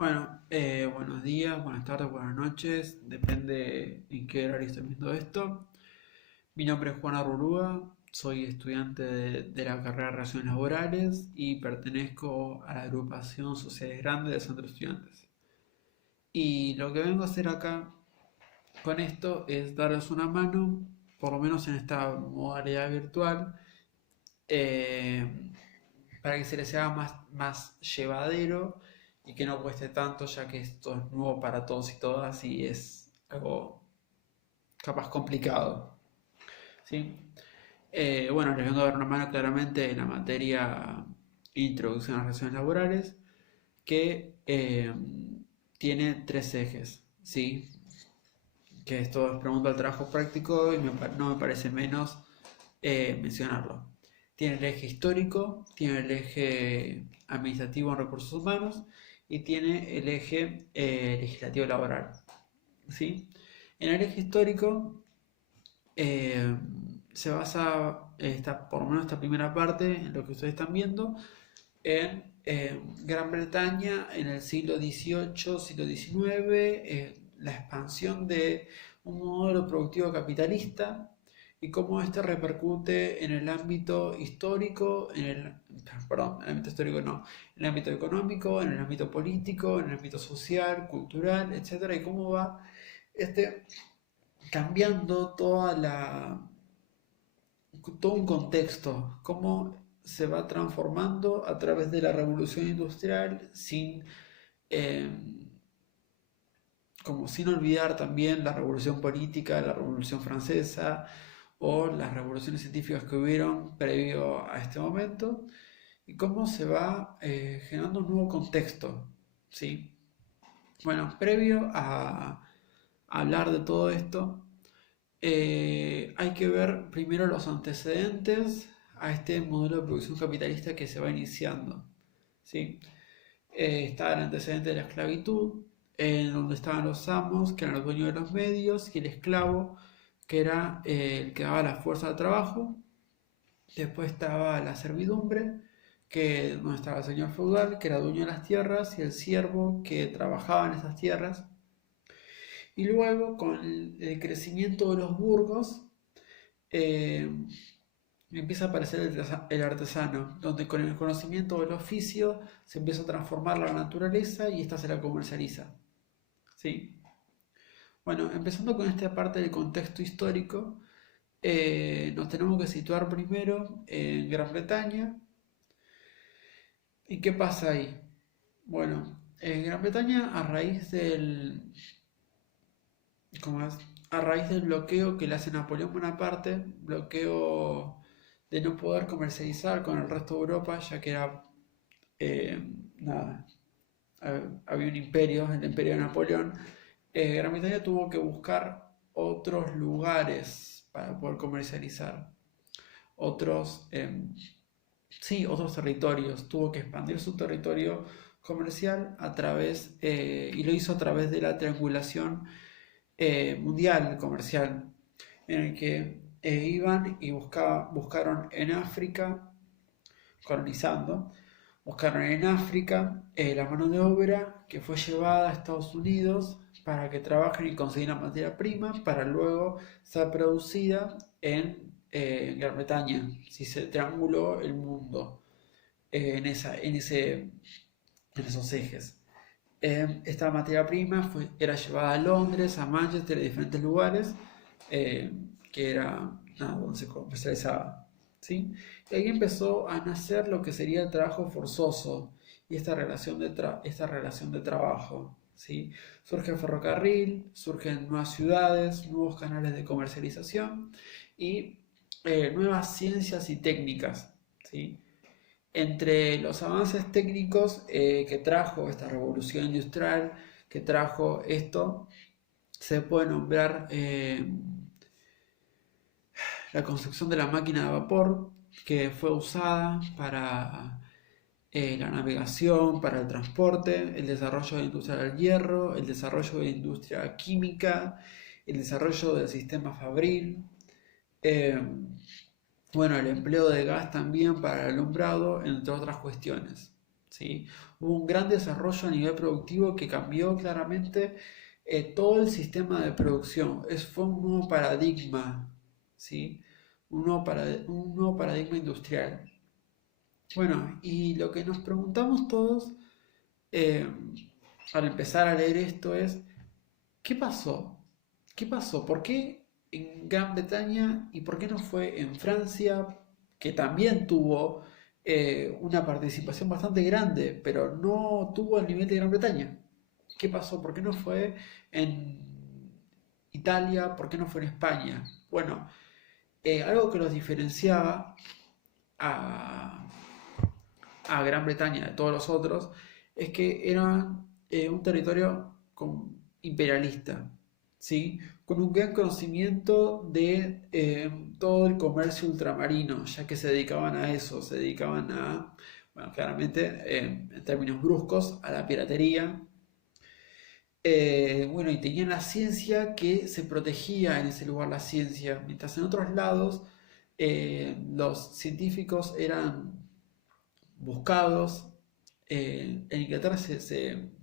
Buenos días, buenas tardes, buenas noches, depende en qué horario estés viendo esto. Mi nombre es Juan Arrurúa, soy estudiante de la carrera de Relaciones Laborales y pertenezco a la agrupación Sociedades Grandes de Centro de Estudiantes. Y lo que vengo a hacer acá con esto es darles una mano, por lo menos en esta modalidad virtual, eh, para que se les haga más llevadero y que no cueste tanto, ya que esto es nuevo para todos y todas y es algo capaz complicado. ¿Sí? Les vengo a dar una mano claramente en la materia Introducción a las Relaciones Laborales, que tiene tres ejes. ¿Sí? Que esto es pregunta al trabajo práctico y no me parece menos mencionarlo. Tiene el eje histórico, tiene el eje administrativo en recursos humanos y tiene el eje legislativo laboral. ¿Sí? En el eje histórico eh, se basa, por lo menos esta primera parte, en lo que ustedes están viendo, en Gran Bretaña en el siglo XVIII, siglo XIX, la expansión de un modelo productivo capitalista y cómo este repercute en el ámbito histórico, perdón, en el ámbito histórico no, en el ámbito económico, en el ámbito político, en el ámbito social, cultural, etcétera, y cómo va este cambiando todo un contexto, cómo se va transformando a través de la revolución industrial eh, sin olvidar también la revolución política, la revolución francesa o las revoluciones científicas que hubieron previo a este momento y cómo se va generando un nuevo contexto, ¿sí? Bueno, previo a hablar de todo esto, hay que ver primero los antecedentes a este modelo de producción capitalista que se va iniciando. ¿Sí? Está el antecedente de la esclavitud, en donde estaban los amos, que eran los dueños de los medios, y el esclavo, que era el que daba la fuerza de trabajo. Después estaba la servidumbre, donde estaba el señor feudal, que era dueño de las tierras, y el siervo, que trabajaba en esas tierras. Y luego, con el crecimiento de los burgos, eh, empieza a aparecer el artesano, donde con el conocimiento del oficio se empieza a transformar la naturaleza y esta se la comercializa. ¿Sí? Bueno, empezando con esta parte del contexto histórico, nos tenemos que situar primero en Gran Bretaña. ¿Y qué pasa ahí? Bueno, en Gran Bretaña, ¿cómo es? A raíz del bloqueo que le hace Napoleón Bonaparte, bloqueo de no poder comercializar con el resto de Europa, ya que era, eh, nada, había un imperio, el imperio de Napoleón. Gran Bretaña tuvo que buscar otros lugares para poder comercializar, otros, sí, otros territorios, tuvo que expandir su territorio comercial y lo hizo a través de la triangulación mundial comercial, en el que iban y buscaron en África, colonizando, buscaron en África la mano de obra que fue llevada a Estados Unidos para que trabajen y consigan materia prima para luego ser producida en Gran Bretaña. Si se trianguló el mundo en esos ejes. Esta materia prima era llevada a Londres, a Manchester, a diferentes lugares, eh, que era donde se comercializaba. ¿Sí? Y ahí empezó a nacer lo que sería el trabajo forzoso y esta relación de trabajo. ¿Sí? Surge el ferrocarril, surgen nuevas ciudades, nuevos canales de comercialización y nuevas ciencias y técnicas. ¿Sí? Entre los avances técnicos que trajo esta revolución industrial, que trajo esto, se puede nombrar la construcción de la máquina de vapor, que fue usada para la navegación, para el transporte, el desarrollo de la industria del hierro, el desarrollo de la industria química, el desarrollo del sistema fabril, eh, el empleo de gas también para el alumbrado, entre otras cuestiones. ¿sí? Hubo un gran desarrollo a nivel productivo que cambió claramente todo el sistema de producción. Fue un nuevo paradigma, ¿sí? Un nuevo paradigma industrial. Bueno, y lo que nos preguntamos todos eh, al empezar a leer esto es, ¿qué pasó? ¿Qué pasó? ¿Por qué en Gran Bretaña y por qué no fue en Francia, que también tuvo una participación bastante grande, pero no tuvo el nivel de Gran Bretaña? ¿Qué pasó? ¿Por qué no fue en Italia? ¿Por qué no fue en España? Bueno, algo que los diferenciaba a, a Gran Bretaña de todos los otros es que era un territorio imperialista, ¿sí? Con un gran conocimiento de todo el comercio ultramarino, ya que se dedicaban a eso, se dedicaban a, bueno, claramente, en términos bruscos, a la piratería. Bueno, y tenían la ciencia que se protegía en ese lugar, la ciencia, mientras en otros lados los científicos eran buscados. En Inglaterra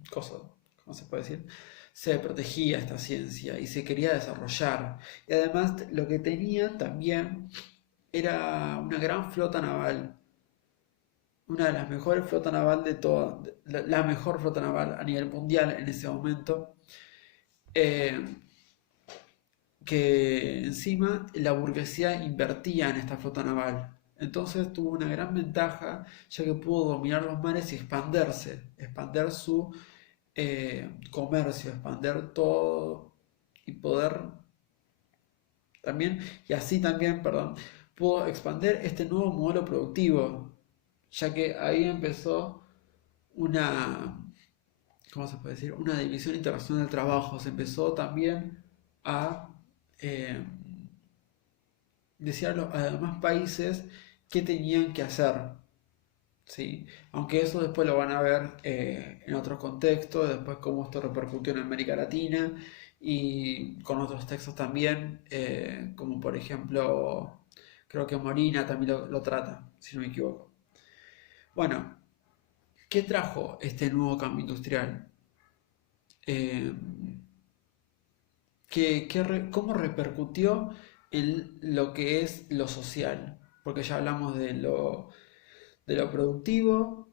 ¿cómo se puede decir? Se protegía esta ciencia y se quería desarrollar. Y además lo que tenían también era una gran flota naval, una de las mejores flotas naval de toda, la mejor flota naval a nivel mundial en ese momento, eh, que encima la burguesía invertía en esta flota naval. Entonces tuvo una gran ventaja ya que pudo dominar los mares y expandir su comercio, expandir todo y poder también, y así también, perdón, pudo expandir este nuevo modelo productivo, ya que ahí empezó una, ¿cómo se puede decir? Una división internacional del trabajo. Se empezó también a eh, decir a los demás países qué tenían que hacer, ¿sí? Aunque eso después lo van a ver en otros contextos, después cómo esto repercutió en América Latina y con otros textos también, como por ejemplo, creo que Molina también lo trata, si no me equivoco. Bueno, ¿qué trajo este nuevo cambio industrial? Eh, ¿Cómo repercutió en lo que es lo social? Porque ya hablamos de lo productivo,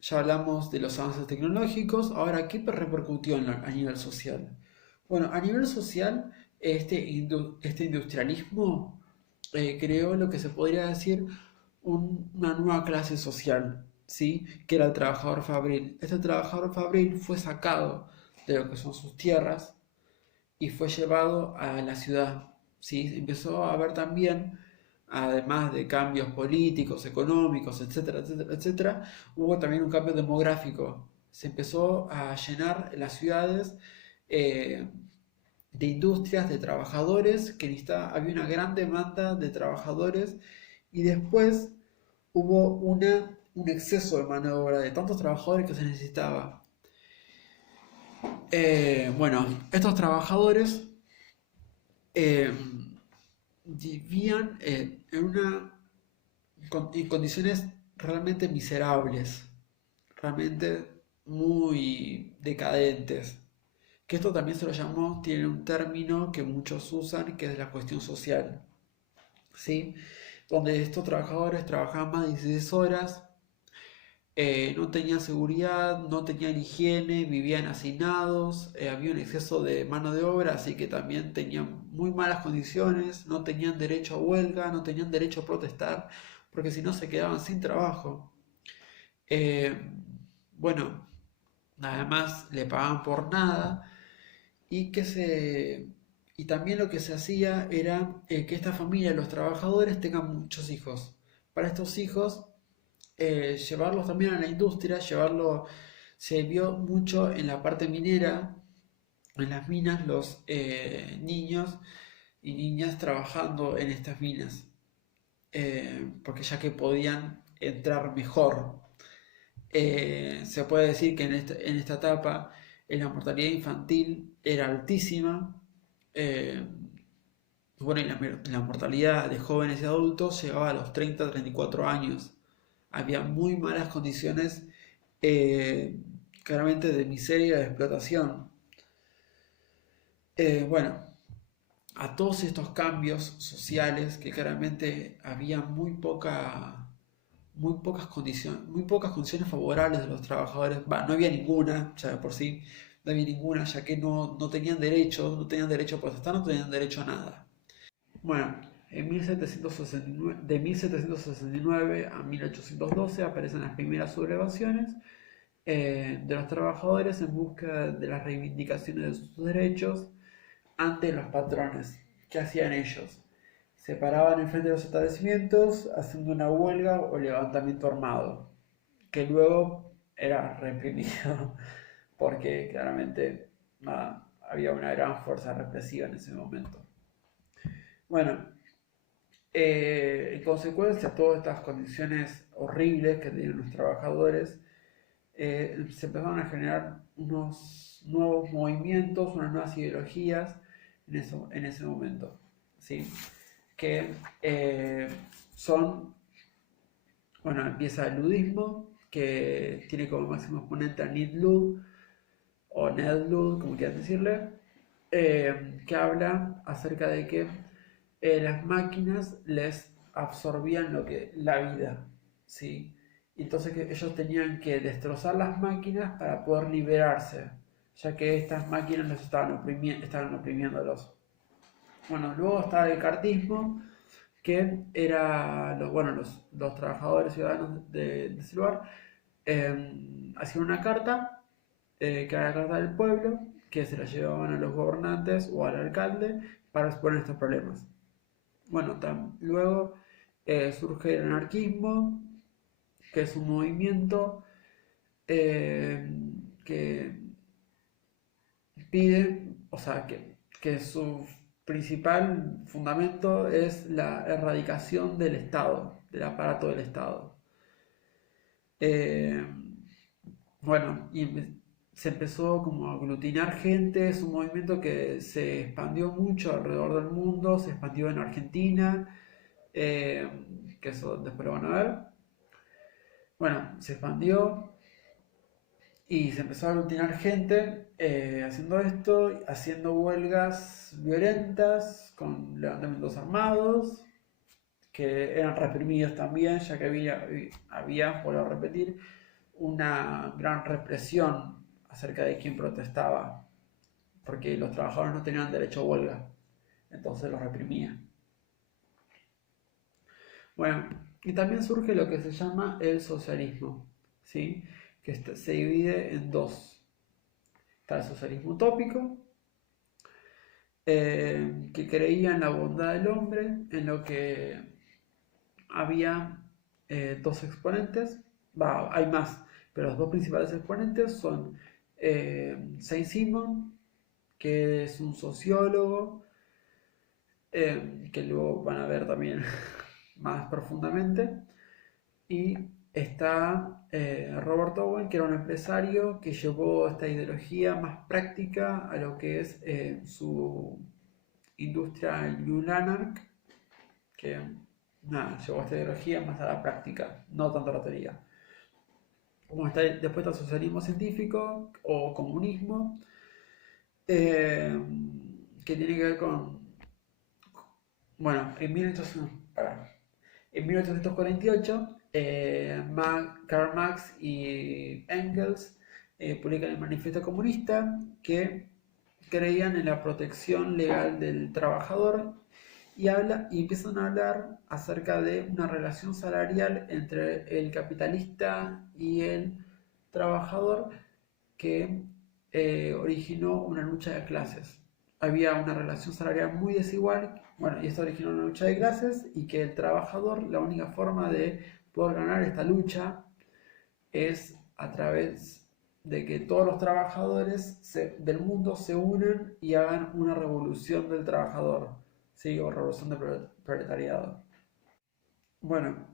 ya hablamos de los avances tecnológicos, ahora, ¿qué repercutió a nivel social? Bueno, a nivel social, este industrialismo creó lo que se podría decir una nueva clase social, ¿sí? Que era el trabajador fabril. Este trabajador fabril fue sacado de lo que son sus tierras y fue llevado a la ciudad, ¿sí? Empezó a haber también, además de cambios políticos, económicos, etcétera, etcétera, etcétera, hubo también un cambio demográfico. Se empezó a llenar las ciudades eh, de industrias, de trabajadores, había una gran demanda de trabajadores y después hubo un exceso de mano de obra de tantos trabajadores que se necesitaba. Bueno, estos trabajadores eh, vivían en condiciones realmente miserables, realmente muy decadentes. Que esto también se lo llamó, tiene un término que muchos usan, que es la cuestión social, ¿sí? Donde estos trabajadores trabajaban más de 16 horas, no tenían seguridad, no tenían higiene, vivían hacinados, había un exceso de mano de obra, así que también tenían muy malas condiciones, no tenían derecho a huelga, no tenían derecho a protestar, porque si no se quedaban sin trabajo. Eh, bueno, además le pagaban por nada y y también lo que se hacía era que esta familia, los trabajadores, tengan muchos hijos. Para estos hijos llevarlos también a la industria, se vio mucho en la parte minera, en las minas, los niños y niñas trabajando en estas minas, porque ya que podían entrar mejor. Se puede decir que en esta etapa la mortalidad infantil era altísima, eh, bueno, y la mortalidad de jóvenes y adultos llegaba a los 30-34 años. Había muy malas condiciones eh, claramente de miseria y de explotación. Bueno, a todos estos cambios sociales que claramente había muy pocas condiciones favorables de los trabajadores. Va, no había ninguna, ya de por sí, no había ninguna, ya que no tenían derecho, no tenían derecho a protestar, no tenían derecho a nada. Bueno, en 1769, de 1769 a 1812 aparecen las primeras sublevaciones de los trabajadores en busca de las reivindicaciones de sus derechos ante los patrones. ¿Qué hacían ellos? Se paraban enfrente de los establecimientos haciendo una huelga o levantamiento armado, que luego era reprimido porque claramente había una gran fuerza represiva en ese momento. Bueno, en consecuencia de todas estas condiciones horribles que tenían los trabajadores, se empezaron a generar unos nuevos movimientos, unas nuevas ideologías en ese momento, ¿sí? Que son, bueno, empieza el ludismo, que tiene como máximo exponente a Ned Ludd, o Ned Ludd, como quieran decirle, que habla acerca de que las máquinas les absorbían la vida, ¿sí? Entonces que ellos tenían que destrozar las máquinas para poder liberarse, ya que estas máquinas los estaban oprimiéndolos. Bueno, luego está el cartismo, que era los trabajadores ciudadanos de ese lugar hacían una carta, que era la carta del pueblo, que se la llevaban a los gobernantes o al alcalde para exponer estos problemas. Bueno, luego surge el anarquismo, que es un movimiento eh, que pide, o sea, que su principal fundamento es la erradicación del Estado, del aparato del Estado. Eh, bueno, se empezó como a aglutinar gente, es un movimiento que se expandió mucho alrededor del mundo, se expandió en Argentina, eh, que eso después lo van a ver. Bueno, se expandió y se empezó a aglutinar gente haciendo esto, haciendo huelgas violentas, con levantamientos armados, que eran reprimidos también, ya que había, vuelvo a repetir, una gran represión acerca de quién protestaba, porque los trabajadores no tenían derecho a huelga, entonces los reprimían. Bueno, y también surge lo que se llama el socialismo, ¿sí? Que se divide en dos. Está el socialismo utópico, que creía en la bondad del hombre, en lo que había dos exponentes, hay más, pero los dos principales exponentes son Saint-Simon, que es un sociólogo, que luego van a ver también más profundamente, y está Robert Owen, que era un empresario que llevó esta ideología más práctica a lo que es su industria New Lanark, que nada, llevó esta ideología más a la práctica, no tanto a la teoría. Como después está el socialismo científico o comunismo, eh, que tiene que ver con, bueno, en 1848, Karl Marx y Engels publican el Manifiesto Comunista, que creían en la protección legal del trabajador y empiezan a hablar acerca de una relación salarial entre el capitalista y el trabajador que originó una lucha de clases. Había una relación salarial muy desigual, bueno, y esto originó una lucha de clases y que el trabajador, la única forma de poder ganar esta lucha es a través de que todos los trabajadores del mundo se unan y hagan una revolución del trabajador, ¿sí? O revolución del proletariado. Bueno,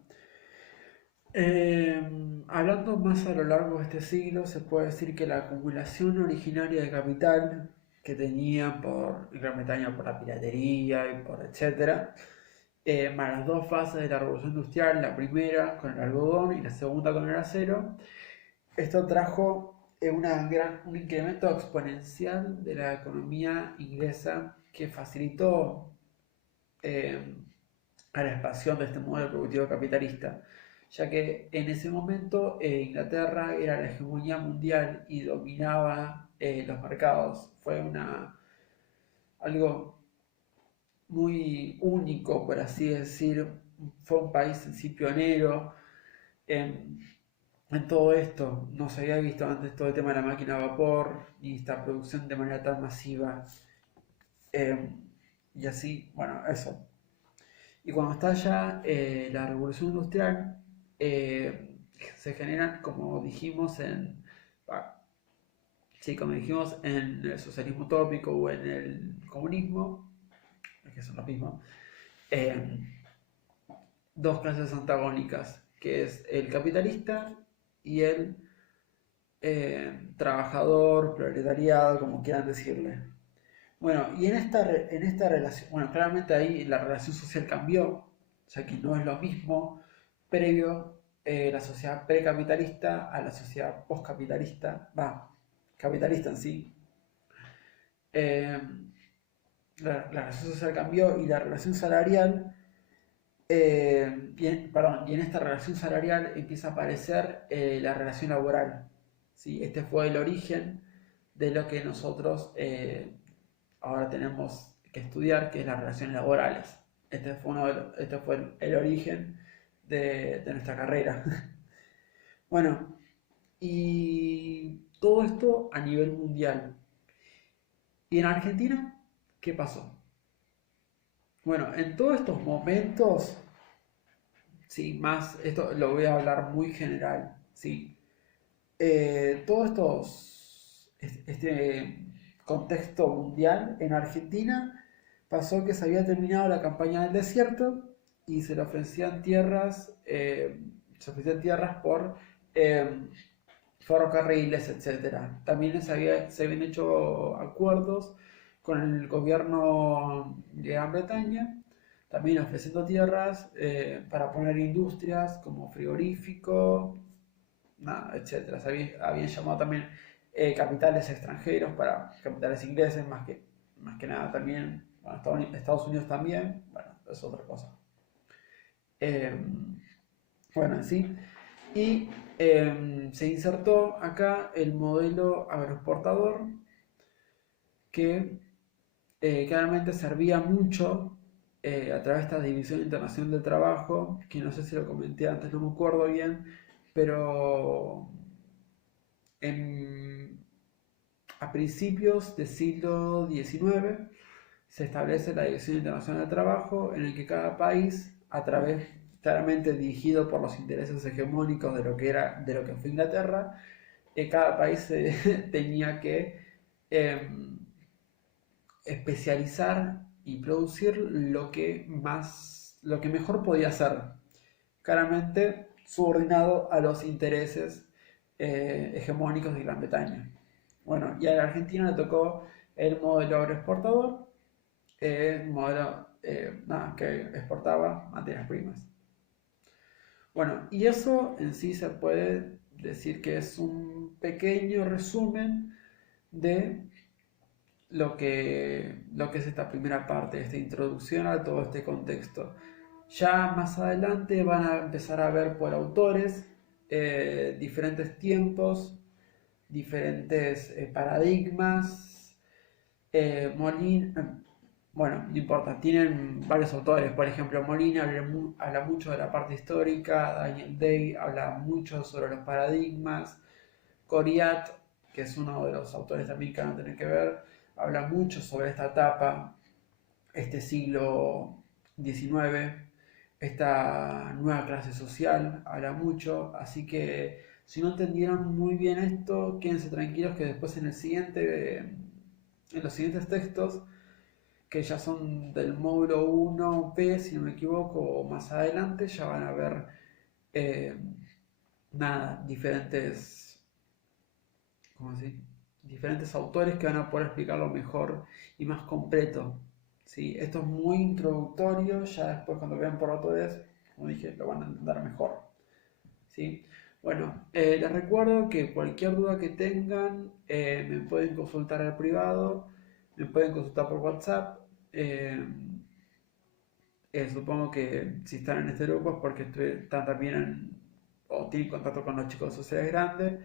hablando más a lo largo de este siglo, se puede decir que la acumulación originaria de capital que tenían por Gran Bretaña por la piratería y por etcétera, más las dos fases de la revolución industrial, la primera con el algodón y la segunda con el acero, Esto trajo un incremento exponencial de la economía inglesa que facilitó eh, a la expansión de este modelo productivo capitalista, ya que en ese momento Inglaterra era la hegemonía mundial y dominaba los mercados. Fue algo muy único, por así decir. Fue un país en sí pionero en, en todo esto. No se había visto antes todo el tema de la máquina a vapor, ni esta producción de manera tan masiva. Eh, y así, bueno, eso. Y cuando estalla la revolución industrial, se generan, como dijimos, ah, sí, como dijimos, en el socialismo utópico o en el comunismo, que son los mismos, eh, dos clases antagónicas, que es el capitalista y el trabajador, proletariado, como quieran decirle. Bueno, y en esta relación, bueno, claramente ahí la relación social cambió, ya que no es lo mismo previo la sociedad precapitalista a la sociedad postcapitalista, va, capitalista en sí. Eh, la relación social cambió y la relación salarial, perdón, y en esta relación salarial empieza a aparecer la relación laboral. ¿Sí? Este fue el origen de lo que nosotros ahora tenemos que estudiar, que es las relaciones laborales. Este fue el origen de nuestra carrera. Bueno, y todo esto a nivel mundial. ¿Y en Argentina qué pasó? Bueno, en todos estos momentos, sí, más, esto lo voy a hablar muy general, sí. Todos este contexto mundial en Argentina pasó que se había terminado la campaña del desierto y se ofrecían tierras por eh, ferrocarriles, etcétera. También se habían hecho acuerdos con el gobierno de Gran Bretaña, también ofreciendo tierras para poner industrias como frigorífico, nada, etcétera. Habían llamado también capitales extranjeros para capitales ingleses, más que nada también, bueno, Estados Unidos también, bueno, es otra cosa. Eh, bueno, sí. Y se insertó acá el modelo agroexportador que claramente servía mucho a través de esta División Internacional del Trabajo, que no sé si lo comenté antes, no me acuerdo bien, pero en, a principios del siglo XIX se establece la División Internacional del Trabajo, en el que cada país, a través, claramente dirigido por los intereses hegemónicos de lo que fue Inglaterra, cada país tenía que eh, especializar y producir lo que mejor podía hacer, claramente subordinado a los intereses hegemónicos de Gran Bretaña. Bueno, y a la Argentina le tocó el modelo agroexportador, modelo nada, que exportaba materias primas. Bueno, y eso en sí se puede decir que es un pequeño resumen de lo que es esta primera parte, esta introducción a todo este contexto. Ya más adelante van a empezar a ver por autores diferentes tiempos, diferentes paradigmas. Bueno, no importa, tienen varios autores. Por ejemplo, Molina habla mucho de la parte histórica, Daniel Day habla mucho sobre los paradigmas, Coriat, que es uno de los autores también que van a tener que ver, habla mucho sobre esta etapa, este siglo XIX, esta nueva clase social, habla mucho, así que si no entendieron muy bien esto, quédense tranquilos que después en los siguientes textos, que ya son del módulo 1P, si no me equivoco, o más adelante, ya van a ver eh, nada, ¿cómo así? Diferentes autores que van a poder explicarlo mejor y más completo. ¿Sí? Esto es muy introductorio, ya después cuando vean por autores, como dije, lo van a entender mejor. ¿Sí? Bueno, les recuerdo que cualquier duda que tengan me pueden consultar al privado, me pueden consultar por WhatsApp. eh, Supongo que si están en este grupo es porque están también o tienen contacto con los chicos de sociedades grandes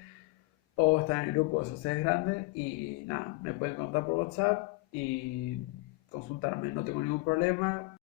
o están en el grupo de sociedades grandes y nada, me pueden contar por WhatsApp y consultarme, no tengo ningún problema.